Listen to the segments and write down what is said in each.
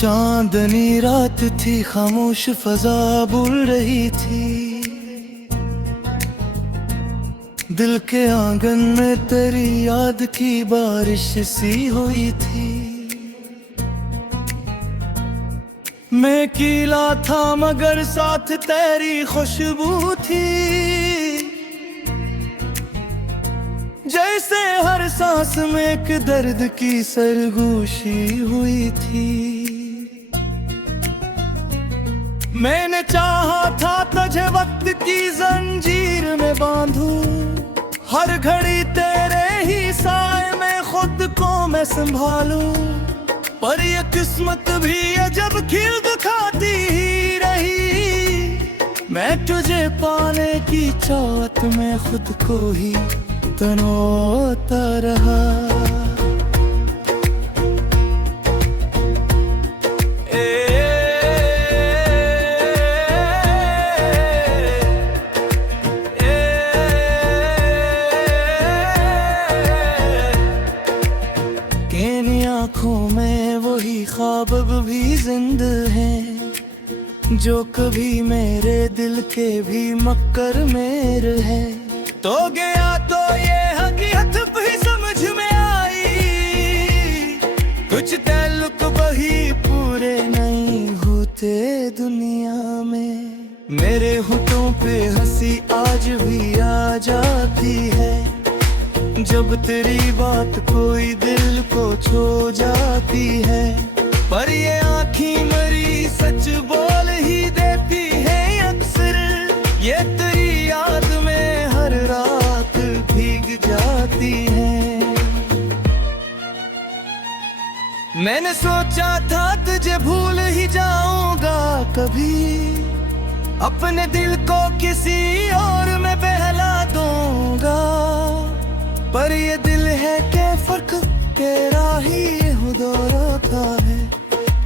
चांदनी रात थी, खामोश फजा बोल रही थी। दिल के आंगन में तेरी याद की बारिश सी हुई थी। मैं कीला था मगर साथ तेरी खुशबू थी। जैसे हर सांस में एक दर्द की सरगोशी हुई थी। मैंने चाहा था तुझे वक्त की जंजीर में बांधूं, हर घड़ी तेरे ही साए में खुद को मैं संभालूं। पर ये किस्मत भी अजब खेल दिखाती ही रही। मैं तुझे पाने की चाहत में खुद को ही तन्हाता रहा। आँखों में वही ख्वाब भी जिंदा हैं, जो कभी मेरे दिल के भी मक्कर में रहे। तो गया तो ये हकीकत भी समझ में आई, कुछ ताल्लुक वही पूरे नहीं होते दुनिया में। मेरे होठों पे हंसी आज भी आ जाती है, जब तेरी बात कोई दिल को छू जाती है। पर ये आँखें मरी सच बोल ही देती है अक्सर, ये तेरी याद में हर रात भीग जाती है। मैंने सोचा था तुझे भूल ही जाऊंगा कभी, अपने दिल को किसी और में बहला दूंगा। पर ये दिल है के फर्क तेरा ही दोहराता है।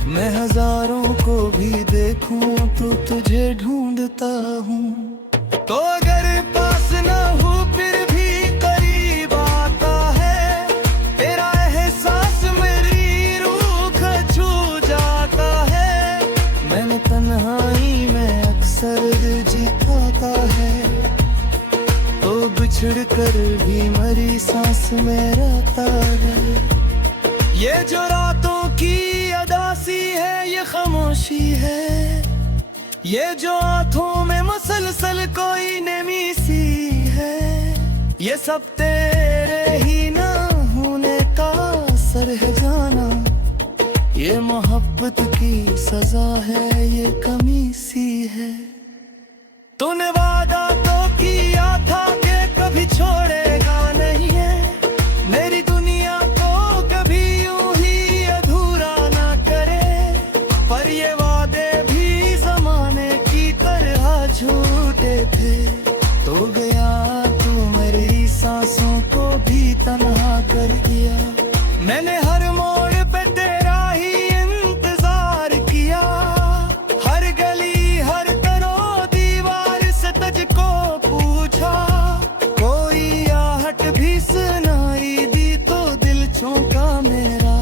मैं हजारों को भी देखूं तो तुझे ढूंढता हूँ। तो अगर पास ना हो फिर भी करीब आता है, तेरा एहसास मेरी रूह छू जाता है। मैंने तन्हाई में अक्सर दिल जीता है, तो बिछड़ कर भी मरी सांस में रहता है। ये जो रातों की अदासी है ये खामोशी है, ये जो आँखों में मुसलसल कोई नमी सी है। ये सब तेरे ही ना होने का असर है जाना, ये मोहब्बत की सजा है, ये कमी सी है। तूने वादा तो किया था कि कभी छोड़ेगा नहीं है, मेरी दुनिया को कभी यूं ही अधूरा ना करे। पर ये वादे भी जमाने की तरह झूठे थे। तो गया तू मेरी सांसों को भी तन्हा कर दिया। मैंने हर मोड़ पे तेरा ही इंतजार किया, हर गली हर तरह दीवार से तुझको पूछा। कोई आहट भी सुनाई दी तो दिल चौंका मेरा।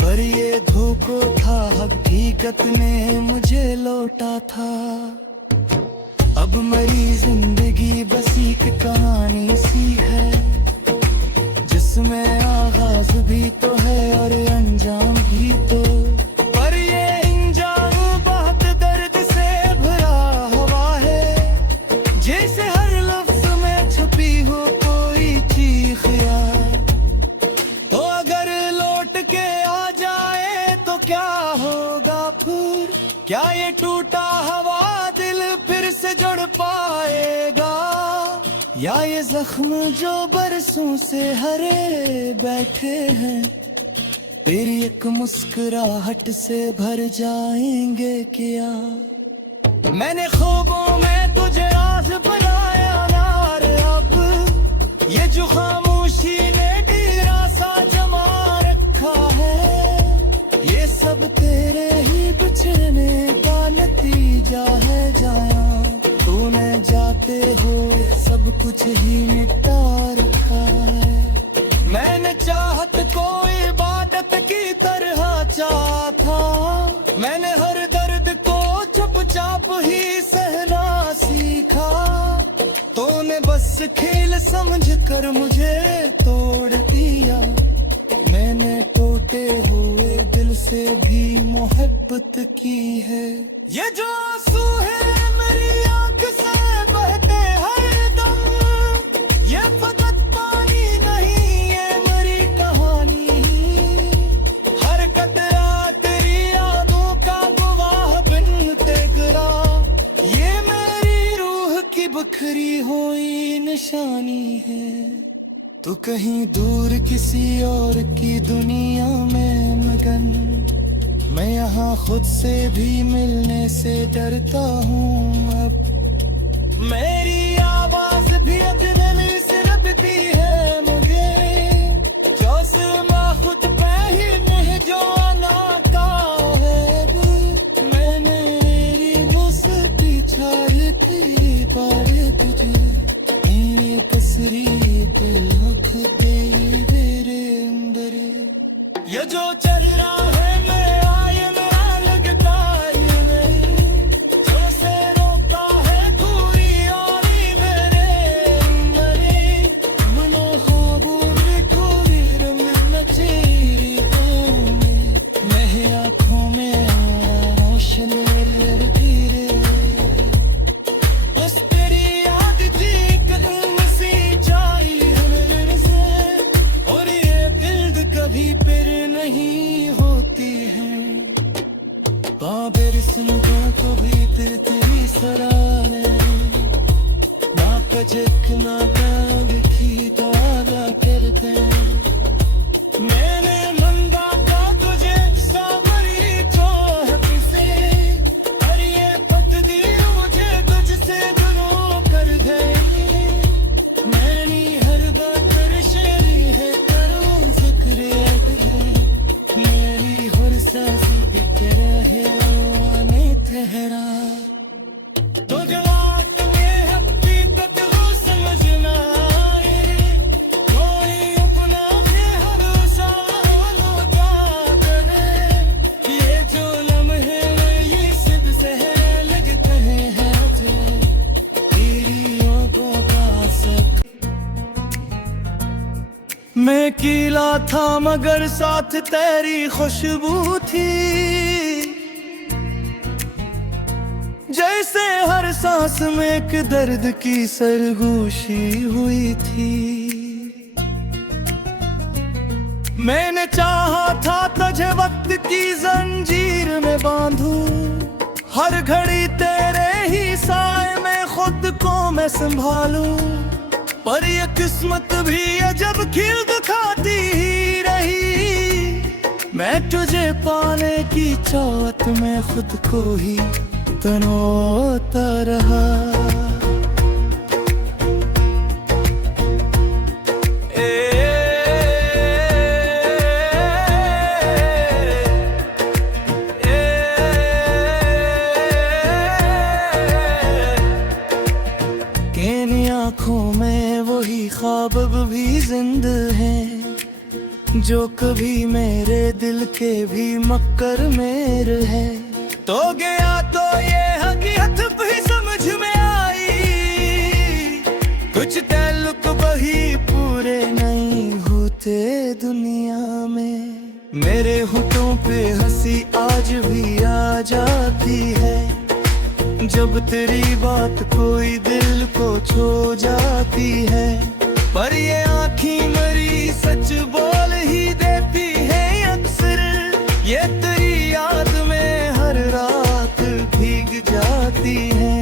पर ये धोखा था, हकीकत ने मुझे लौटा था। अब मेरी जिंदगी बस एक कहानी सी है, जिसमें आगाज भी तो है और अंजाम भी तो। पर ये अंजाम बहुत दर्द से भरा हुआ है, जैसे हर लफ्ज में छुपी हो कोई चीख यार। तो अगर लौट के आ जाए तो क्या होगा फिर, क्या ये टूटा हुआ दिल फिर से जुड़ पाएगा, या ये जख्म जो बरसों से हरे बैठे हैं तेरी एक मुस्कुराहट से भर जाएंगे क्या। मैंने ख्वाबों में तुझे राज बनाया यार, अब ये जो खामोशी ने डेरा सा जमा रखा है, ये सब तेरे ही बिछड़ने का नतीजा है जाया। तूने जाते हो सब कुछ ही निपटा रखा है। मैंने चाहत को इबादत की तरह चाहा था, इस खेल समझ कर मुझे तोड़ दिया। मैंने टूटे हुए दिल से भी मोहब्बत की है। ये जो आंसू है मेरी आंख से बहते हर दम, ये फकत पानी नहीं, ये मरी कहानी। हर कतरा तेरी यादों का गवाह बनते गिरा, ये मेरी रूह की बिखरी हुई निशानी है। तू कहीं दूर किसी और की दुनिया में मगन, मैं यहाँ खुद से भी मिलने से डरता हूँ। अब मेरी आवाज भी अजनबी से रटती है मुझे, जो सिर्फ खुद पे ही नहीं जो अनाका है। मैंने मेरी मुस्ती छाई थी पर तुझे, मेरी कसरी पे लख दे तेरे अंदर। ये जो चल रहा है बाबर सिंह को भी तेरी सराहे, ना कजक ना देखी तो आगा करते। मैंने मंदा का तुझे सावरी चाहत से, और ये पतदी मुझे तुझसे जुनून कर गई। मैंने हर बात पर शेरी है करो जिक्र अदब, मेरी हर सांस तेरा है ठहरा। तो जवाब में हकीकत हो समझना आए, कोई अपना भी हर साल लौटा करे। ये जो लम्हे ये सिद्ध से लगते हैं तेरी आंखों का सक। मैं कीला था मगर साथ तेरी खुशबू थी, जैसे हर सांस में एक दर्द की सरगोशी हुई थी। मैंने चाहा था तुझे वक्त की जंजीर में बांधूं, हर घड़ी तेरे ही साए में खुद को मैं संभालूं। पर ये किस्मत भी अजब खेल दिखाती ही रही, मैं तुझे पाने की चाहत में खुद को ही तनोता रहा। केनी आँखों में वही ख्वाब भी जिंद हैं, जो कभी मेरे दिल के भी मक्कर में रहे। तो गया तो ये हकीकत भी समझ में आई, कुछ ताल्लुक वही पूरे नहीं होते दुनिया में। मेरे होठों पे हंसी आज भी आ जाती है, जब तेरी बात कोई दिल को छू जाती है। पर ये आँखें मरी सच बोल ही देती है अक्सर, ये तेरी याद में हर रात भीग जाती है।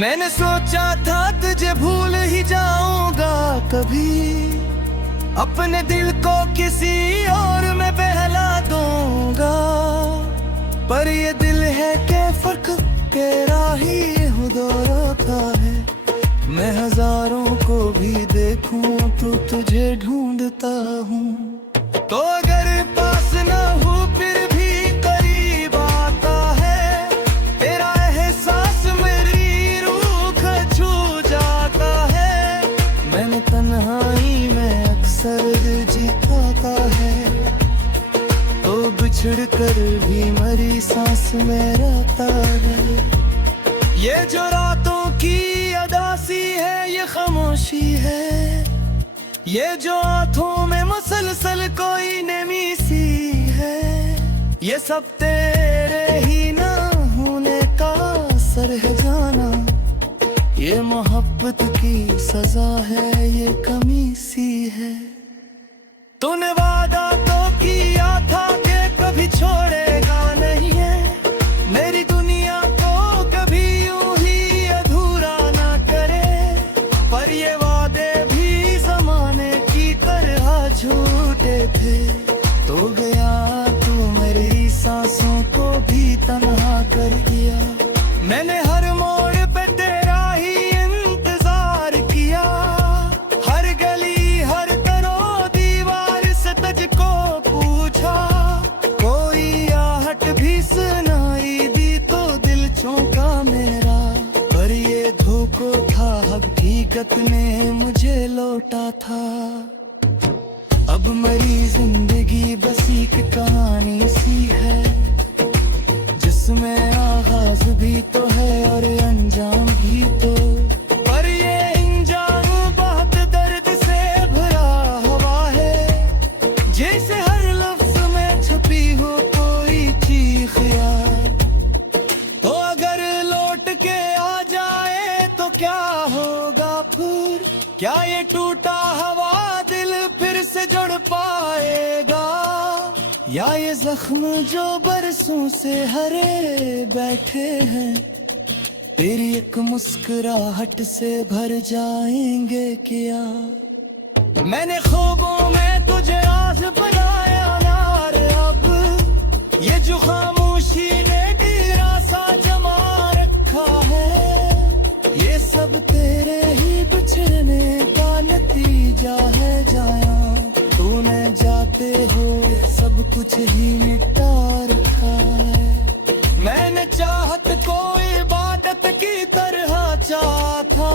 मैंने सोचा था तुझे भूल ही जाऊंगा कभी, अपने दिल को किसी और में बहला दूंगा। पर ये दिल है के फर्क तेरा ही दोहराता है। मैं हजारों को भी देखूं तो तुझे ढूंढता हूँ। तो अगर पास न हो फिर भी करीब आता है, तेरा एहसास मेरी रूह छू जाता है। मैंने तन्हाई में अक्सर जीता है, तो बिछड़ कर भी मरी सांस में रहता है। ये जो रातों की अदासी है, ये खामोशी है, ये जो हाथों में मुसलसल कोई नमी सी है, ये सब तेरे ही ना होने का असर है जाना। ये मोहब्बत की सजा है, ये कमी सी है। तूने वादा तो किया था कि कभी छोड़ेगा नहीं है, मेरी दुनिया को कभी यूं ही अधूरा ना करे। पर ये वादे भी जमाने की तरह झूठे थे। तो गया तू मेरी सांसों को भी तन्हा कर दिया। मैंने हर मोड़ पे तेरा ही इंतजार किया, हर गली हर तरो दीवार से तुझको पूछा। कोई आहट भी सुनाई दी तो दिल चौंका मेरा। पर ये धोखा था, हकीकत ने मुझे लौटा था। अब मेरी जिंदगी बस एक कहानी सी है, जिसमें आगाज भी तो है और अंजाम भी तो। पर ये अंजाम बहुत दर्द से भरा हुआ है, जैसे हर लफ्ज में छुपी हो कोई चीख यार। तो अगर लौट के आ जाए तो क्या होगा फिर? क्या ये टूटा हुआ दिल फिर से जुड़ पाएगा? या ये जख्म जो बरसों से हरे बैठे हैं, तेरी एक मुस्कुराहट से भर जाएंगे क्या? मैंने ख्वाबों में तुझे आज बनाया यार, अब ये जो खामोशी ने डेरा सा जमा रखा है, ये सब तेरे ही बिछड़ने का नतीजा है जाया। तूने जाते हो सब कुछ ही मिटा रखा है। मैंने चाहत को इबादत की तरह चाहा था,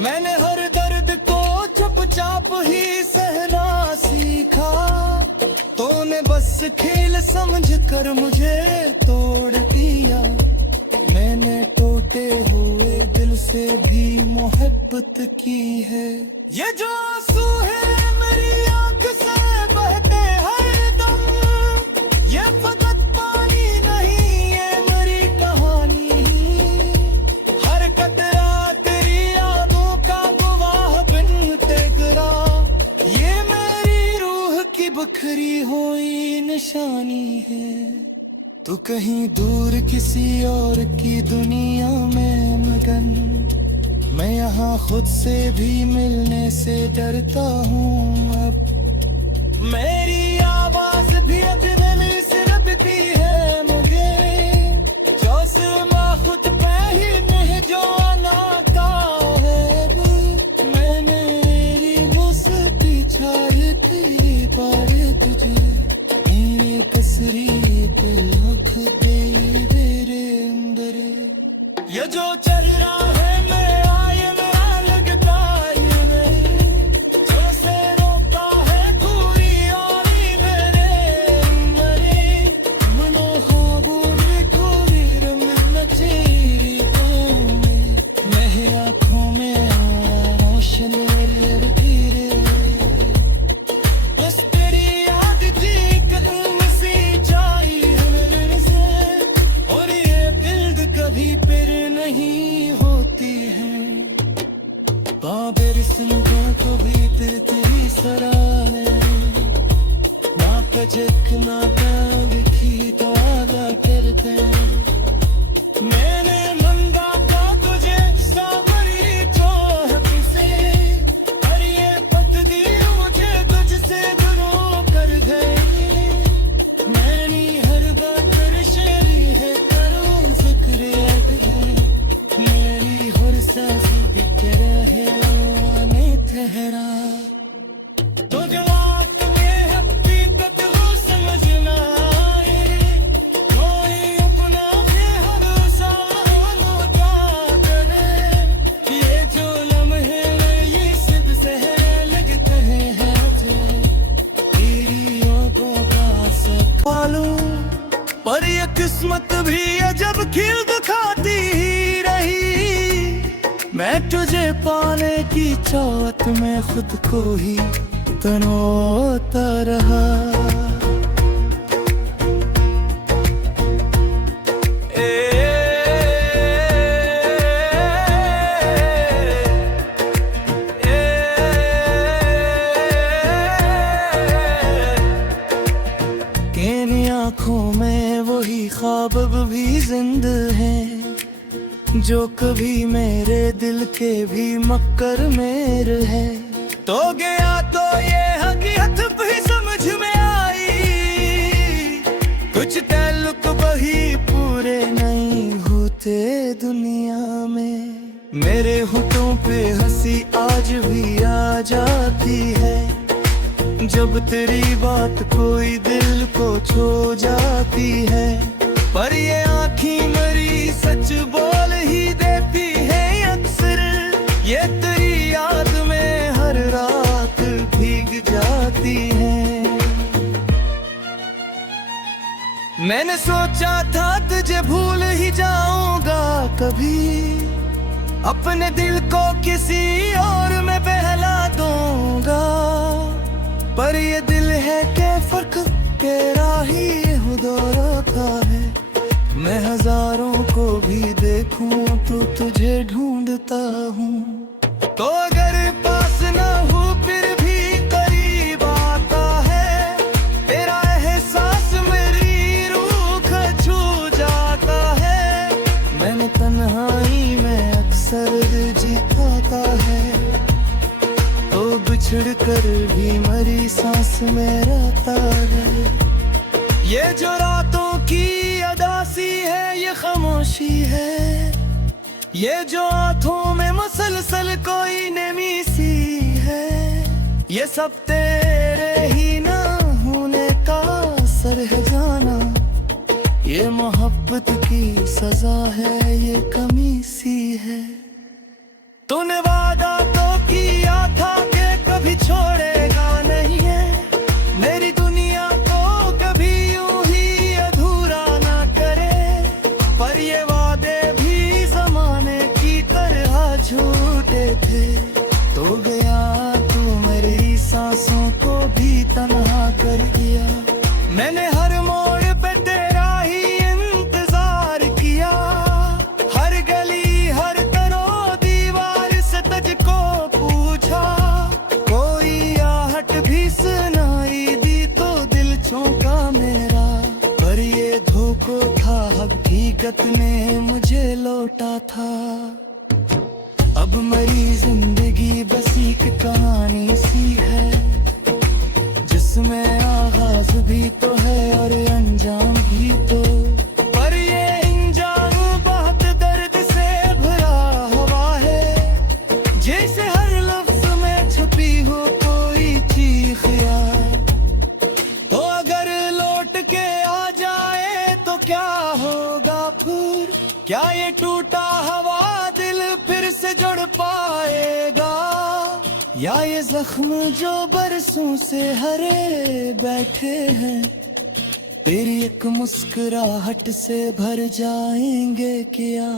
मैंने हर दर्द को चुपचाप ही सहना सीखा। तूने बस खेल समझ कर मुझे तोड़ दिया। मैंने टूटे हुए दिल से भी मोहब्बत की है। ये जो आंसू है मेरी आंख से बहते हर दम, ये फकत पानी नहीं, ये मेरी कहानी। हर कतरा तेरी यादों का गवाह बनते गिरा, ये मेरी रूह की बिखरी हुई निशानी है। तू कहीं दूर किसी और की दुनिया में मगन, मैं यहाँ खुद से भी मिलने से डरता हूँ। अब मेरी आवाज भी अजनबी सिरपती है मुझे, जो सिर्मा खुद पे ही नहीं जो अनाका है। मैंने मेरी मुस्ती छाड़ती पर तुझे, मेरी कसरी दिल रख दे मेरे अंदर। ये जो चल रहा है ना देखी तो आदा करते। मैंने मंगा था तुझे सावरी चाहत से, पर ये पतदी मुझे तुझसे जुनून कर गई। मैंने हर बात कर शेरी है करो जिक्र अद, मेरी हर सांस तेरा है आने ठहरा। तो जवाब पर ये किस्मत भी अजब खिल दिखाती ही रही। मैं तुझे पाने की चाहत में खुद को ही तन्हाता रहा। आँखों में वही ख्वाब अब भी जिंदा हैं जो कभी मेरे दिल के भी मक्कर मेरे है। तो गया तो ये हकीकत भी समझ में आई, कुछ ताल्लुक वही पूरे नहीं होते दुनिया में। मेरे होठों पे हंसी आज भी आ जाती है जब तेरी बात कोई दिल को छू जाती है। पर ये आँखें मरी सच बोल ही देती है अक्सर, ये तेरी याद में हर रात भीग जाती है। मैंने सोचा था तुझे भूल ही जाऊंगा कभी, अपने दिल को किसी और में बहला दूंगा। पर ये दिल है के फर्क तेरा ही दौरा का है। मैं हजारों को भी देखूं तो तुझे ढूंढता हूँ। तो अगर पास ना हो फिर भी करीब आता है, तेरा एहसास मेरी रूह छू जाता है। मैंने तन्हाई में अक्सर जीता है, तो बिछड़ कर भी मरी सांस में रहता है। ये जो रातों की अदासी है ये खामोशी है, ये जो आँखों में मसलसल कोई नमी सी है, ये सब तेरे ही ना होने का असर है जाना। ये मोहब्बत की सजा है, ये कमी सी है। तूने वादा तो किया था कि कभी छोड़ेगा नहीं है, मेरी दुनिया को कभी यूं ही अधूरा ना करे। पर ये वादे भी जमाने की तरह झूठे थे। तो गया तू मेरी सांसों को भी तन्हा कर दिया। मैंने हर मोड़ पे तेरा ही इंतजार किया, हर गली हर तुझको पूछा, कोई आहट भी सुनाई दी तो दिल चौंका मेरा। पर ये धोखा था, हकीकत ने मुझे लौटा था। अब मेरी जिंदगी बस एक कहानी सी है, जिसमें आगाज भी तो है और अंजाम भी तो। पर ये अंजाम बहुत दर्द से भरा हुआ है, जैसे हर लफ्ज में छुपी हो कोई चीख यार। तो अगर लौट के आ जाए तो क्या होगा फिर, क्या ये टूटा हुआ दिल फिर से जुड़ पाएगा, या ये जख्म जो बरसों से हरे बैठे हैं तेरी एक मुस्कुराहट से भर जाएंगे क्या।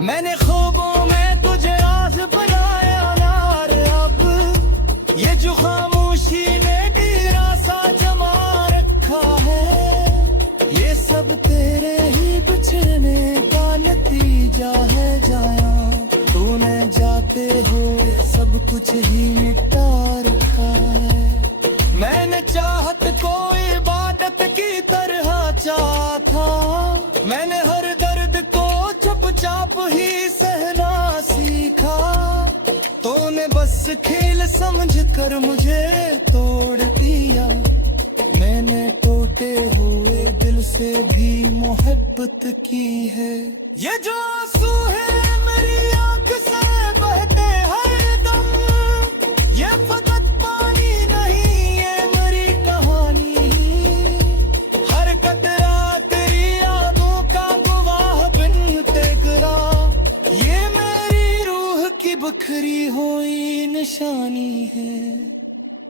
मैंने ख्वाबों में तुझे आज बनाया यार, अब ये जो खामोशी ने डेरा सा जमा रखा है, ये सब तेरे ही बिछड़ने का नतीजा है जाया। तूने जाते हो सब कुछ ही मिटा रखा है। मैंने चाहत को इबादत की तरह चाहा था, मैंने हर दर्द को चुपचाप ही सहना सीखा। तूने बस खेल समझ कर मुझे तोड़ दिया, मैंने टूटे हुए दिल से भी मोहब्बत की है। ये जो आंसू है मेरी आंख से बहते हर दम, ये फकत पानी नहीं ये मेरी कहानी। हर कतरा तेरी यादों का गवाह बनते गिरा, ये मेरी रूह की बिखरी हुई निशानी है।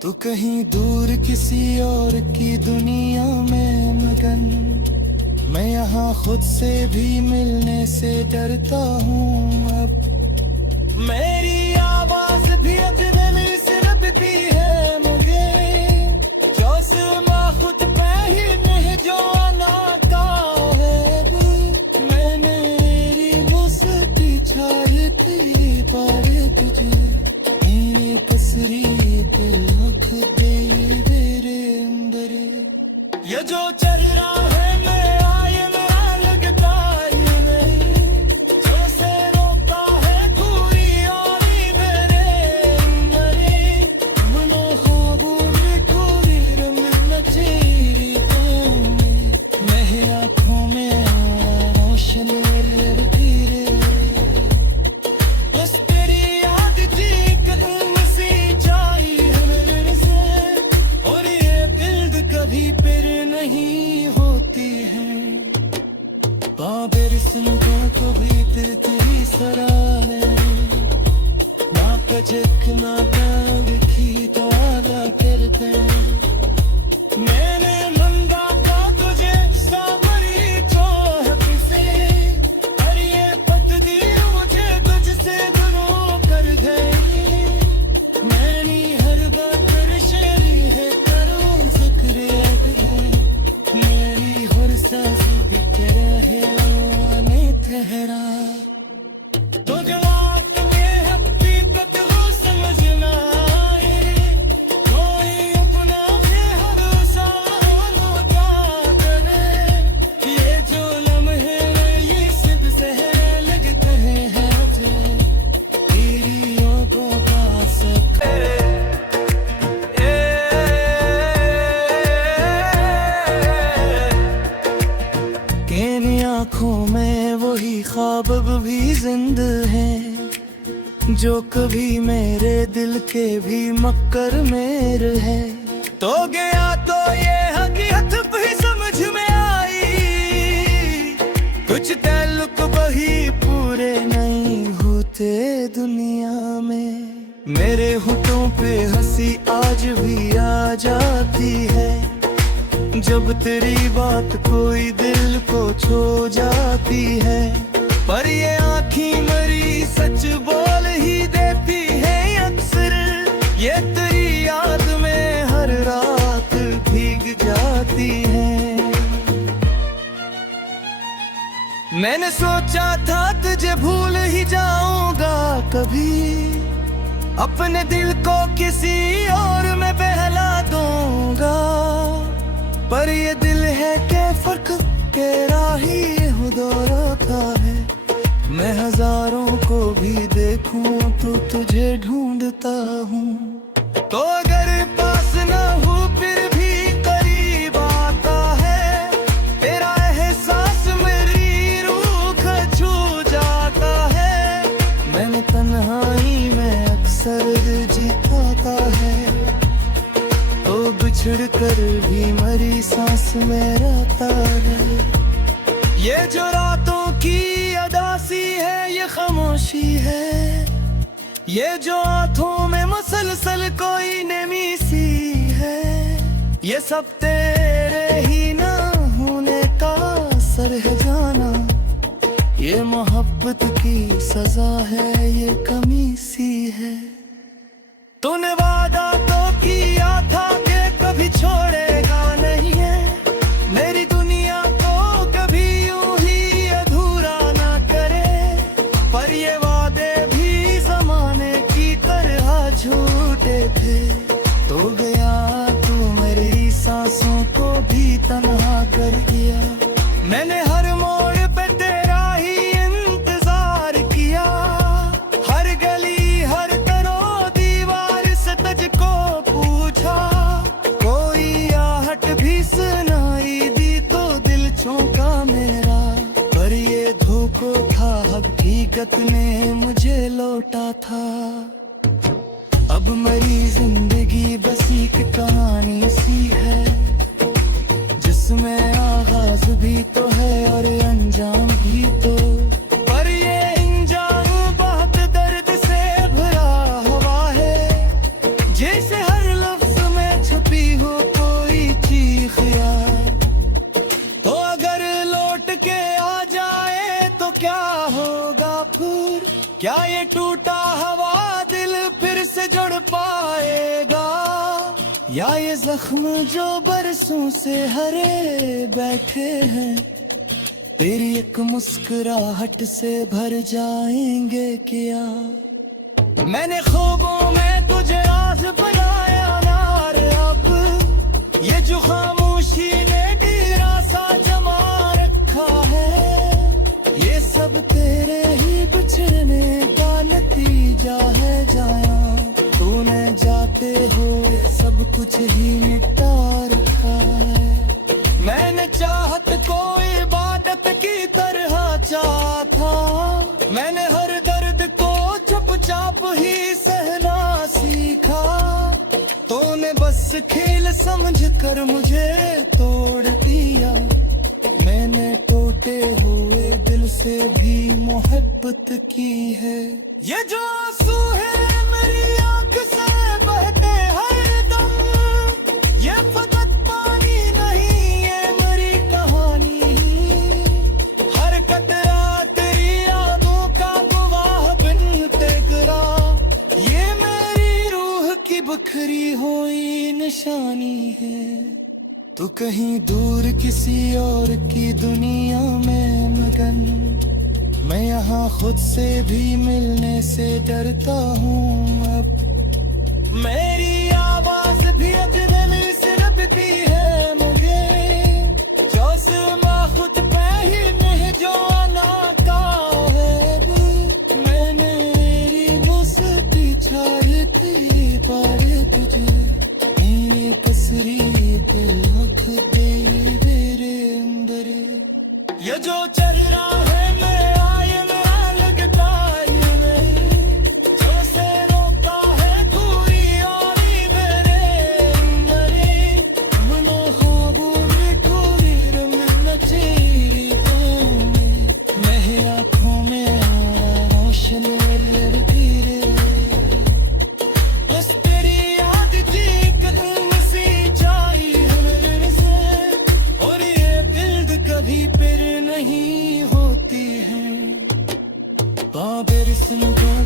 तू कहीं दूर किसी और की दुनिया में मगन, मैं यहाँ खुद से भी मिलने से डरता हूँ अब। मेरी आवाज भी अदरन सिरपती है मुझे जोश खुद पे ही नहीं जो अनाका है मैंने मेरी मुस्ती छाड़ती पर तुझे ये कसरी पे आँख तेरी तेरे अंदर ये जो चल रहा है मैं आए मेरा लगता है नहीं जो से रोका है दूरी और मेरे मरे मनो ख्वाबों में थोड़ी रंग नचेरी पाऊंगी मैं आँखों में रोशन धीरे बस तेरी याद थी कहीं सी जाई है मेरे से और ये दिल कभी फिर नहीं होती है बाबर सिंह को भी तेरी सराह है ना कजक ना गाँव की तो आला करते मैंने मंदा का तुझे सावरी चाहत से और ये तकदीर मुझे तुझसे दोनों कर गई मैंने हर बात पर शेरी है करो जिक्र है मेरी हर सांस तेरा है आने ठहरा तो जवाब में हकीकत हो समझना कोई अपना भी हर साल होता करे ये जो लम्हे ये सिर्फ सहरे लगते हैं तेरी आँखों का सब तेरी आँखों में वही ख्वाब भी जिंद हैं जो कभी मेरे दिल के भी मक्कर में रहे तो गया तो ये हकीकत भी समझ में आई कुछ ताल्लुक वही पूरे नहीं होते दुनिया में मेरे होठों पे हंसी आज भी आ जाती है जब तेरी बात कोई दिल को छू जाती है पर ये आँखें मरी सच बोल ही देती है अक्सर ये तेरी याद में हर रात भीग जाती है मैंने सोचा था तुझे भूल ही जाऊंगा कभी अपने दिल को किसी और में बहला दूंगा पर ये दिल है के फर्क तेरा ही दौरा का है मैं हजारों को भी देखूं तो तुझे ढूंढता हूँ तो अगर पास न हूँ फिर भी करीब आता है तेरा एहसास मेरी रूह छू जाता है मैंने तन्हाई में अक्सर जिताता है तो बिछड़ कर भी मरी सांस में रहता है ये जो रातों की अदासी है ये खामोशी है ये जो आँखों में मुसलसल कोई नमी सी है ये सब तेरे ही ना होने का असर है जाना ये मोहब्बत की सजा है ये कमी सी है तूने वादा तो किया था कि कभी छोड़ेगा नहीं है मेरी दुनिया को कभी यूं ही अधूरा ना करे पर ये वादे भी जमाने की तरह झूठे थे तो गया तू मेरी सांसों को भी तन्हा कर दिया मैंने हर मोड़ पे तेरा ही इंतजार किया हर गली हर तरह दीवार से तुझको पूछा कोई आहट भी सुनाई दी तो दिल चौंका मेरा पर ये धोखा था हकीकत ने मुझे लौटा था अब मेरी जिंदगी बस एक कहानी सी है जिसमें आगाज भी तो है और अंजाम भी तो पर ये अंजाम बहुत दर्द से भरा हुआ है जैसे हर लफ्ज में छुपी हो कोई चीख यार तो अगर लौट के आ जाए तो क्या होगा फिर क्या ये टूटा ये जख्म जो बरसों से हरे बैठे हैं, तेरी एक मुस्कुराहट से भर जाएंगे क्या। मैंने ख्वाबों में तुझे आज बनाया नार, अब ये जो खामोशी ने डेरा सा जमा रखा है, ये सब तेरे ही बिछड़ने का नतीजा है जाया। तूने जाते हो सब कुछ ही निपटा रखा है। मैंने चाहत को इबादत की तरह चाहा था, मैंने हर दर्द को चुपचाप ही सहना सीखा। तूने बस खेल समझ कर मुझे तोड़ दिया, मैंने टूटे हुए दिल से भी मोहब्बत की है। ये जो आंसू है मेरी आंख से बहते हर दम, ये फकत पानी नहीं ये मेरी कहानी। हर कतरा तेरी यादों का गवाह बनते गिरा, ये मेरी रूह की बिखरी हुई निशानी है। तू कहीं दूर किसी और की दुनिया में मगन, मैं यहाँ खुद से भी मिलने से डरता हूँ अब। मेरी आवाज भी अजनबी से रबती है मुझे, जो सिर्फ खुद पे ही नहीं जो अनाका है। मैंने मेरी मुस्ती छाई थी पर तुझे, मेरी कसरी दिल रख तेरे तेरे अंदर। ये जो चल रहा है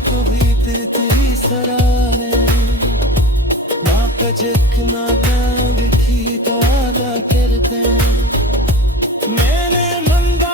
कभी तेरी सराहे ना कजक ना गांव की तो आदा करते। मैंने मंदा